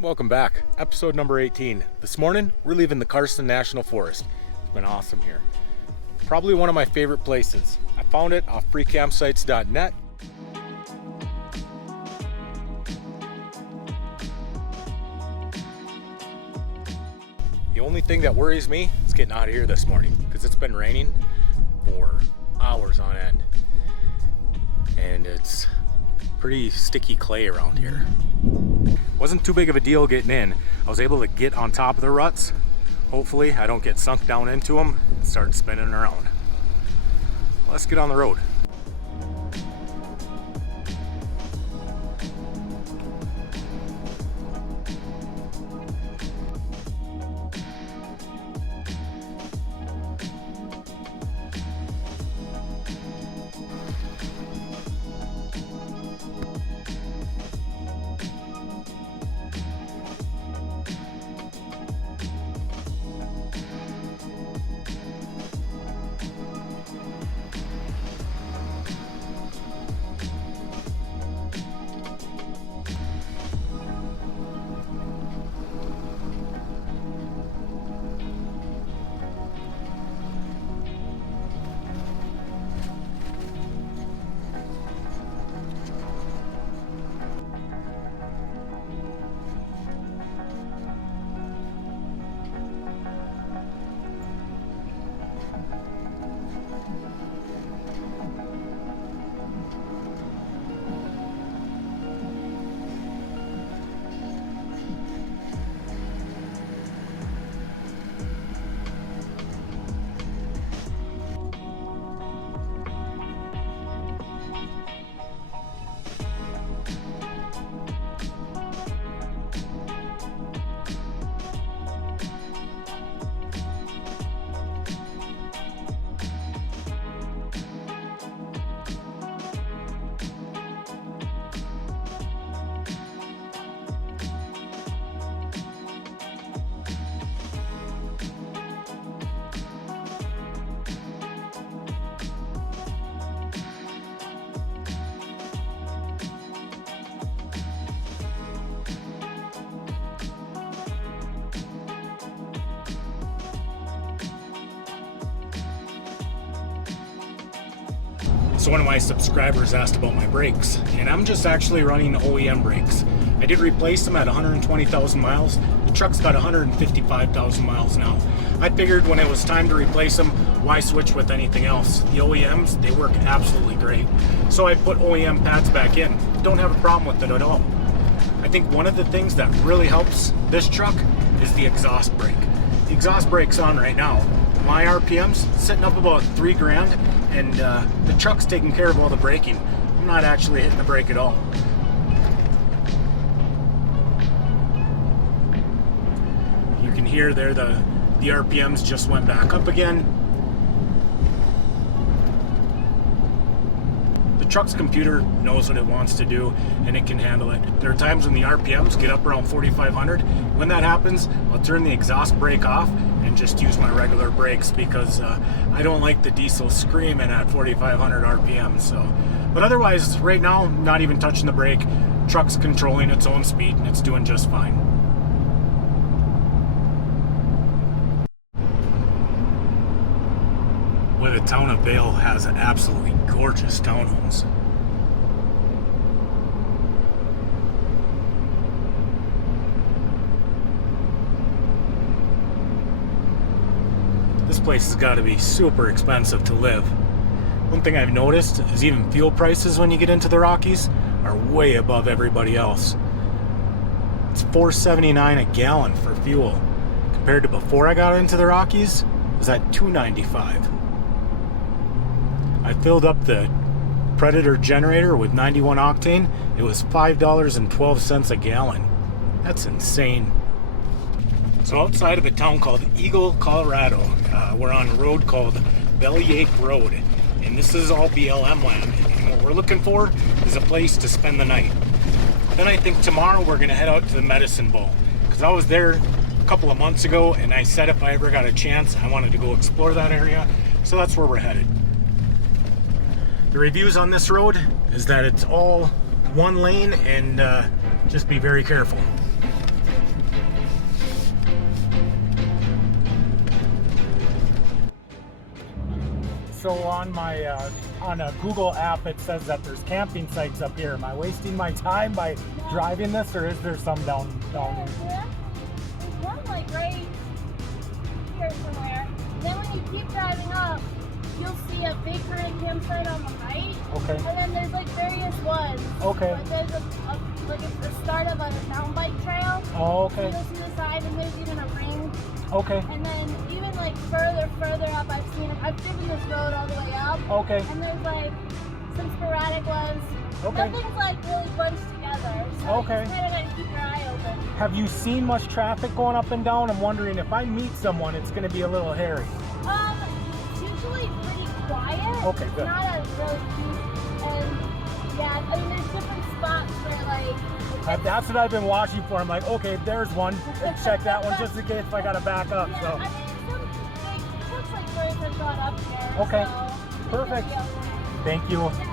Welcome back, episode number 18. This morning, we're leaving the Carson National Forest. It's been awesome here. Probably one of my favorite places. I found it off freecampsites.net. The only thing that worries me is getting out of here this morning because it's been raining for hours on end. And it's pretty sticky clay around here. Wasn't too big of a deal getting in. I was able to get on top of the ruts. Hopefully I don't get sunk down into them and start spinning around. Let's get on the road. So one of my subscribers asked about my brakes, and I'm just actually running OEM brakes. I did replace them at 120,000 miles. The truck's got 155,000 miles now. I figured when it was time to replace them, why switch with anything else? The OEMs, they work absolutely great. So I put OEM pads back in. Don't have a problem with it at all. I think one of the things that really helps this truck is the exhaust brake. The exhaust brake's on right now. My RPM's sitting up about 3 grand, and the truck's taking care of all the braking. I'm not actually hitting the brake at all. You can hear there the RPMs just went back up again. The truck's computer knows what it wants to do and it can handle it. There are times when the RPMs get up around 4,500. When that happens, I'll turn the exhaust brake off and just use my regular brakes because I don't like the diesel screaming at 4,500 RPM. So, but otherwise, right now, I'm not even touching the brake. Truck's controlling its own speed and it's doing just fine. Well, the town of Vale has absolutely gorgeous townhomes. This place has got to be super expensive to live. One thing I've noticed is even fuel prices when you get into the Rockies are way above everybody else. It's $4.79 a gallon for fuel. Compared to before I got into the Rockies, it was at $2.95. I filled up the Predator generator with 91 octane. It was $5.12 a gallon. That's insane. So outside of a town called Eagle, Colorado, we're on a road called Bellyache Road. And this is all BLM land. And what we're looking for is a place to spend the night. Then I think tomorrow we're gonna head out to the Medicine Bow. Because I was there a couple of months ago and I said if I ever got a chance, I wanted to go explore that area. So that's where we're headed. The reviews on this road is that it's all one lane and just be very careful. so on my on a Google app, it says that there's camping sites up here. Am I wasting my time by driving this, or is there some down here? There's one like right here somewhere. Then when you keep driving up, you'll see a big kind of campsite on the right. Okay. And then there's like various ones. Okay. Like there's like the start of a mountain bike trail. Oh, okay. So you'll see the side, and there's even a ring. Okay. And then even like further up, I've driven this road all the way up. Okay. And there's like some sporadic ones. Okay. Nothing's like really bunched together. So Okay. you just kind of gotta keep your eye open. Have you seen much traffic going up and down? I'm wondering if I meet someone, it's going to be a little hairy. It's usually pretty quiet. Okay, good. Not a really huge, and yeah, I mean there's different spots where like. That's what I've been watching for. I'm like, okay, there's one. Check that one just in case if I got to back up. Yeah, So. I mean some big, looks like birds have gone up here. Okay, so perfect. Thank you. Yeah.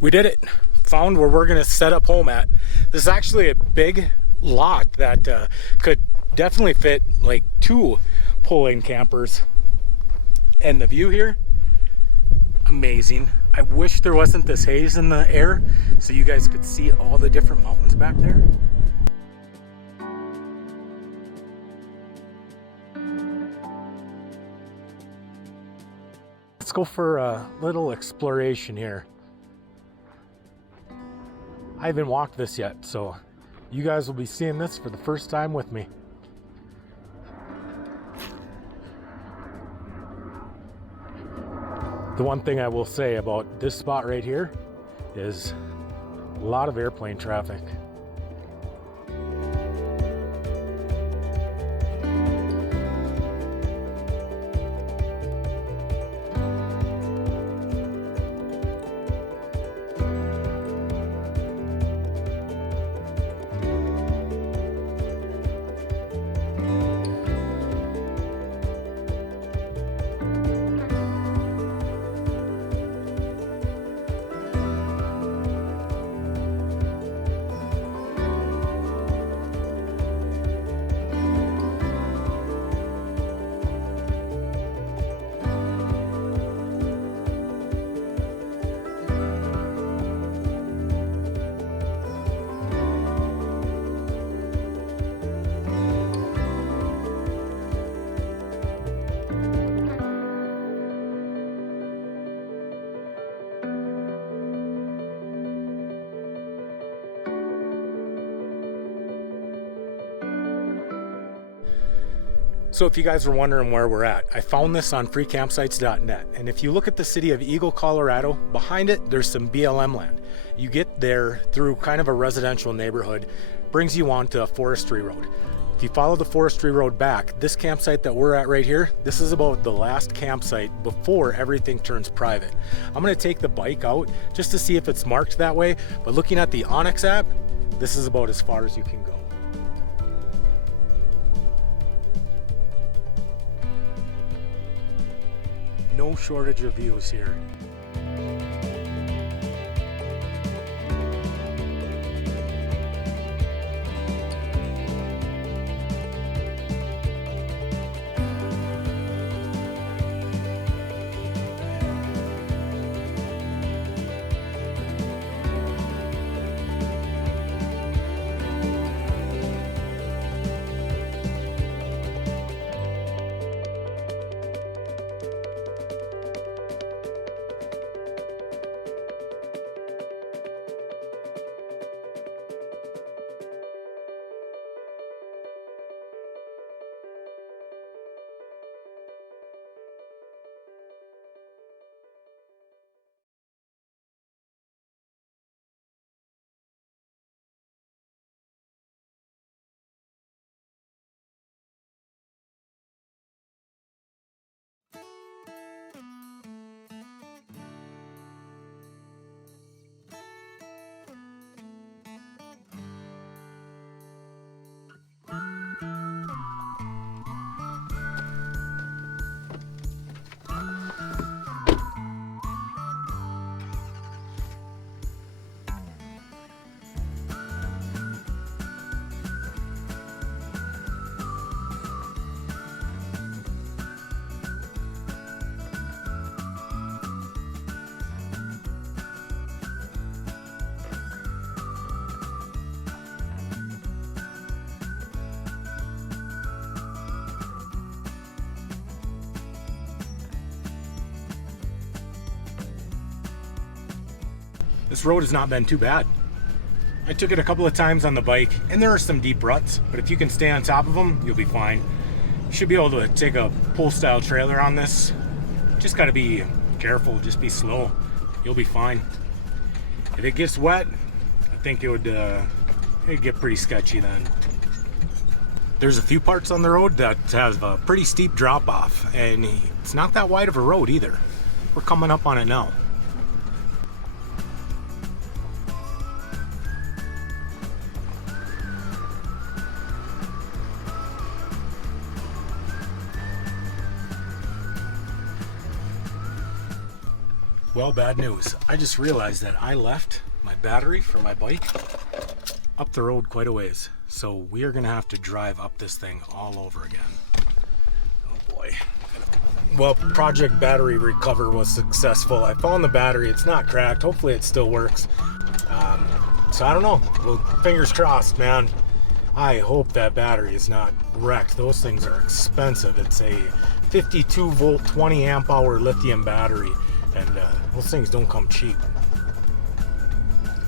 We did it. Found where we're going to set up home at. This is actually a big lot that could definitely fit like 2 pull-in campers. And the view here, amazing. I wish there wasn't this haze in the air so you guys could see all the different mountains back there. Let's go for a little exploration here. I haven't walked this yet, so you guys will be seeing this for the first time with me. The one thing I will say about this spot right here is a lot of airplane traffic. So if you guys are wondering where we're at, I found this on freecampsites.net. And if you look at the city of Eagle, Colorado, behind it, there's some BLM land. You get there through kind of a residential neighborhood, brings you onto a forestry road. If you follow the forestry road back, this campsite that we're at right here, this is about the last campsite before everything turns private. I'm gonna take the bike out just to see if it's marked that way, but looking at the Onyx app, this is about as far as you can go. No shortage of views here. this road has not been too bad. I took it a couple of times on the bike, and there are some deep ruts, but if you can stay on top of them, you'll be fine. You should be able to take a pull-style trailer on this. Just got to be careful, just be slow. You'll be fine. If it gets wet, I think it'd get pretty sketchy then. There's a few parts on the road that have a pretty steep drop-off, and it's not that wide of a road either. We're coming up on it now. Well, bad news. I just realized that I left my battery for my bike up the road quite a ways. So we are gonna have to drive up this thing all over again. Oh boy. Well, Project Battery Recover was successful. I found the battery. It's not cracked. Hopefully it still works. So I don't know. Well, fingers crossed, man. I hope that battery is not wrecked. Those things are expensive. It's a 52 volt, 20 amp hour lithium battery. And those things don't come cheap.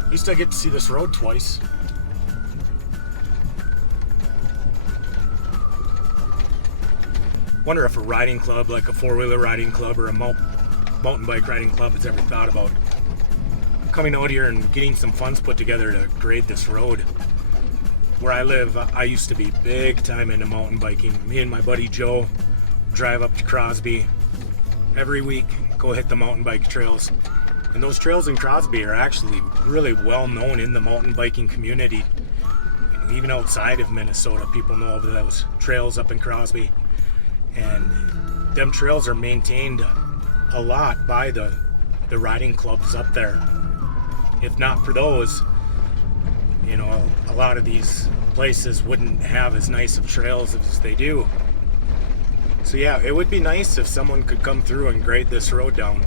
At least I get to see this road twice. Wonder if a riding club, like a four-wheeler riding club or a mountain bike riding club, has ever thought about coming out here and getting some funds put together to grade this road. Where I live, I used to be big time into mountain biking. Me and my buddy Joe drive up to Crosby every week, go hit the mountain bike trails. And those trails in Crosby are actually really well known in the mountain biking community. Even outside of Minnesota, people know of those trails up in Crosby. And them trails are maintained a lot by the riding clubs up there. If not for those, you know, a lot of these places wouldn't have as nice of trails as they do. So yeah, it would be nice if someone could come through and grade this road down.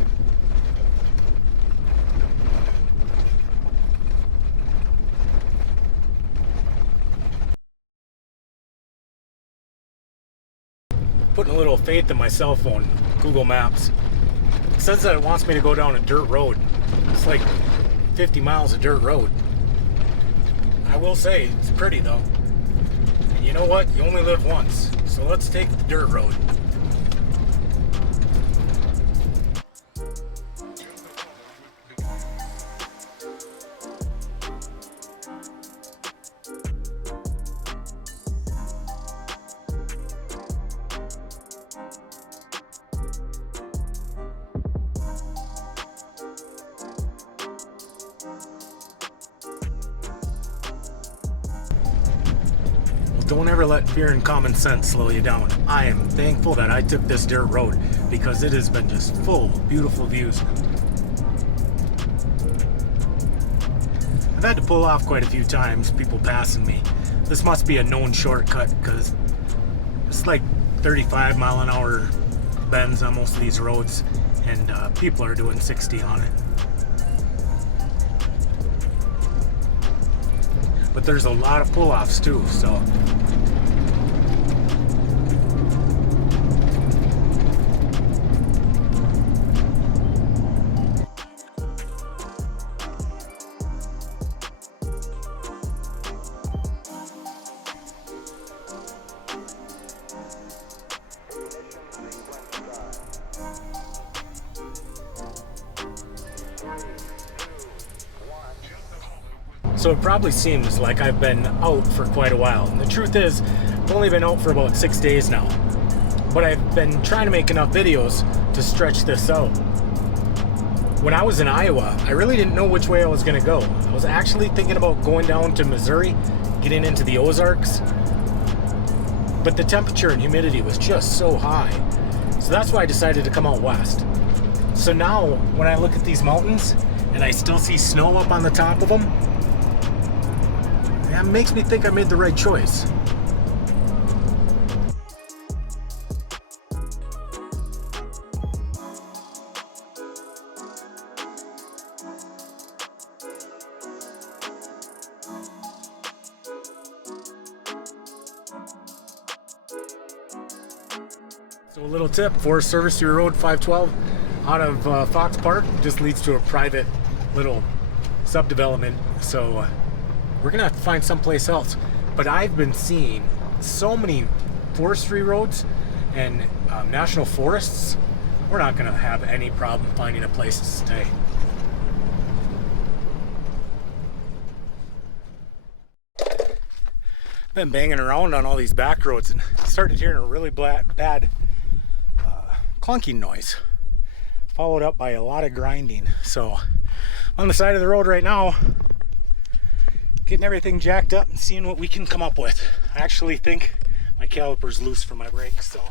Putting a little faith in my cell phone, Google Maps. It says that it wants me to go down a dirt road. It's like 50 miles of dirt road. I will say, it's pretty though. And you know what? You only live once. So let's take the dirt road. Don't ever let fear and common sense slow you down. I am thankful that I took this dirt road because it has been just full of beautiful views. I've had to pull off quite a few times, people passing me. This must be a known shortcut because it's like 35 mile an hour bends on most of these roads, and people are doing 60 on it. But there's a lot of pull-offs too, so. So it probably seems like I've been out for quite a while. And the truth is, I've only been out for about 6 days now. But I've been trying to make enough videos to stretch this out. When I was in Iowa, I really didn't know which way I was gonna go. I was actually thinking about going down to Missouri, getting into the Ozarks. But the temperature and humidity was just so high. So that's why I decided to come out west. So now, when I look at these mountains, and I still see snow up on the top of them, that makes me think I made the right choice. So a little tip, Forest Service Road 512 out of Fox Park just leads to a private little subdevelopment, so we're gonna have to find someplace else. But I've been seeing so many forestry roads and national forests. We're not gonna have any problem finding a place to stay. Been banging around on all these back roads and started hearing a really bad clunking noise, followed up by a lot of grinding. So on the side of the road right now, getting everything jacked up and seeing what we can come up with. I actually think my caliper's loose for my brakes, so.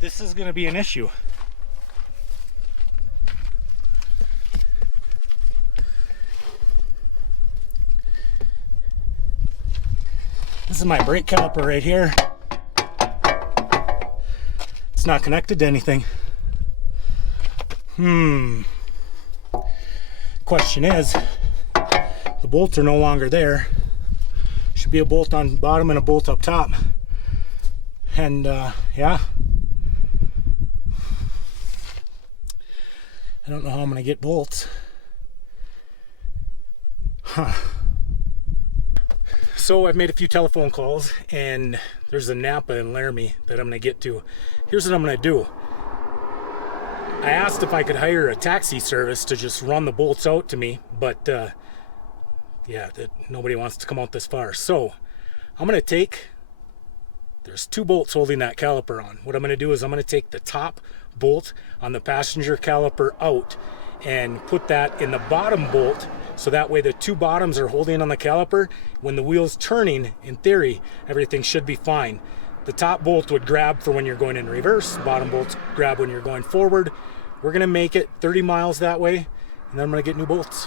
This is going to be an issue. This is my brake caliper right here. It's not connected to anything. Question is, the bolts are no longer there. Should be a bolt on bottom and a bolt up top. And yeah. I don't know how I'm going to get bolts. So I've made a few telephone calls, and there's a Napa in Laramie that I'm going to get to. Here's what I'm going to do. I asked if I could hire a taxi service to just run the bolts out to me, but yeah, nobody wants to come out this far. So I'm going to take, there's 2 bolts holding that caliper on. What I'm going to do is I'm going to take the top bolt on the passenger caliper out and put that in the bottom bolt, so that way the 2 bottoms are holding on the caliper. When the wheel's turning, in theory, everything should be fine. The top bolt would grab for when you're going in reverse, bottom bolts grab when you're going forward. We're gonna make it 30 miles that way, and then I'm gonna get new bolts.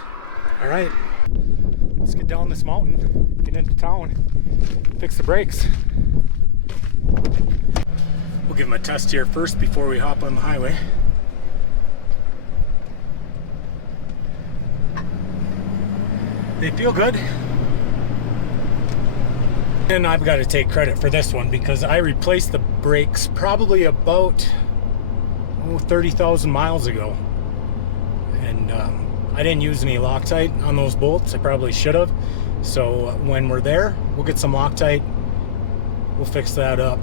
All right, let's get down this mountain, get into town, fix the brakes. We'll give them a test here first before we hop on the highway. They feel good. And I've got to take credit for this one because I replaced the brakes probably about 30,000 miles ago. And I didn't use any Loctite on those bolts. I probably should have. So when we're there, we'll get some Loctite. We'll fix that up.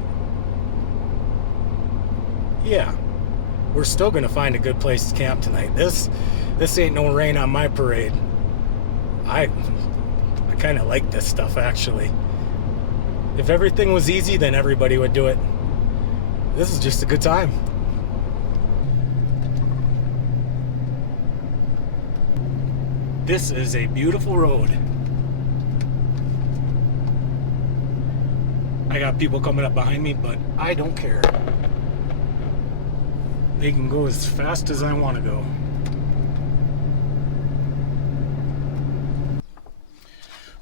Yeah, we're still gonna find a good place to camp tonight. This ain't no rain on my parade. I kind of like this stuff, actually. If everything was easy, then everybody would do it. This is just a good time. This is a beautiful road. I got people coming up behind me, but I don't care. They can go as fast as I want to go.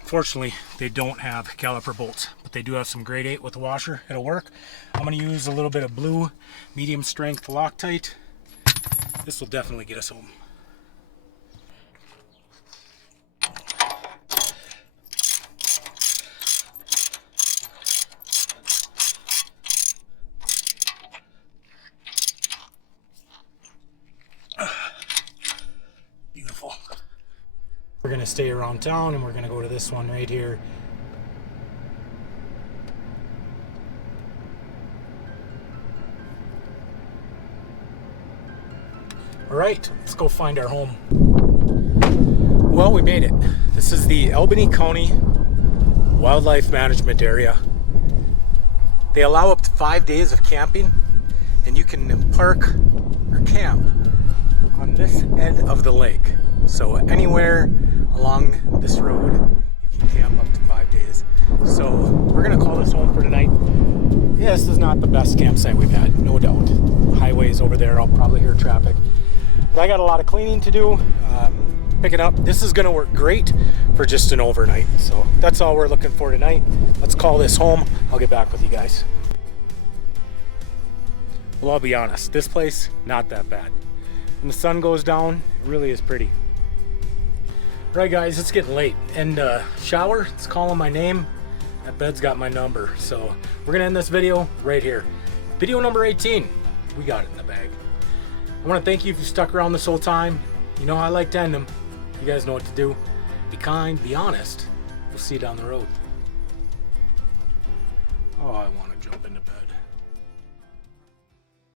Fortunately, they don't have caliper bolts, but they do have some grade 8 with the washer. It'll work. I'm going to use a little bit of blue medium strength Loctite. This will definitely get us home. Beautiful. We're going to stay around town and we're going to go to this one right here. All right, let's go find our home. Well, we made it. This is the Albany County Wildlife Management Area. They allow up to 5 days of camping, and you can park or camp on this end of the lake. So anywhere along this road, you can camp up to 5 days. So we're gonna call this home for tonight. Yeah, this is not the best campsite we've had, no doubt. Highways over there, I'll probably hear traffic. But I got a lot of cleaning to do, picking up. This is gonna work great for just an overnight. So that's all we're looking for tonight. Let's call this home. I'll get back with you guys. Well, I'll be honest, this place, not that bad. When the sun goes down, it really is pretty. Right guys, it's getting late, and shower, it's calling my name. That bed's got my number, so we're gonna end this video right here. Video number 18, we got it in the bag. I wanna thank you if you stuck around this whole time. You know how I like to end them. You guys know what to do. Be kind, be honest. We'll see you down the road. Oh, I want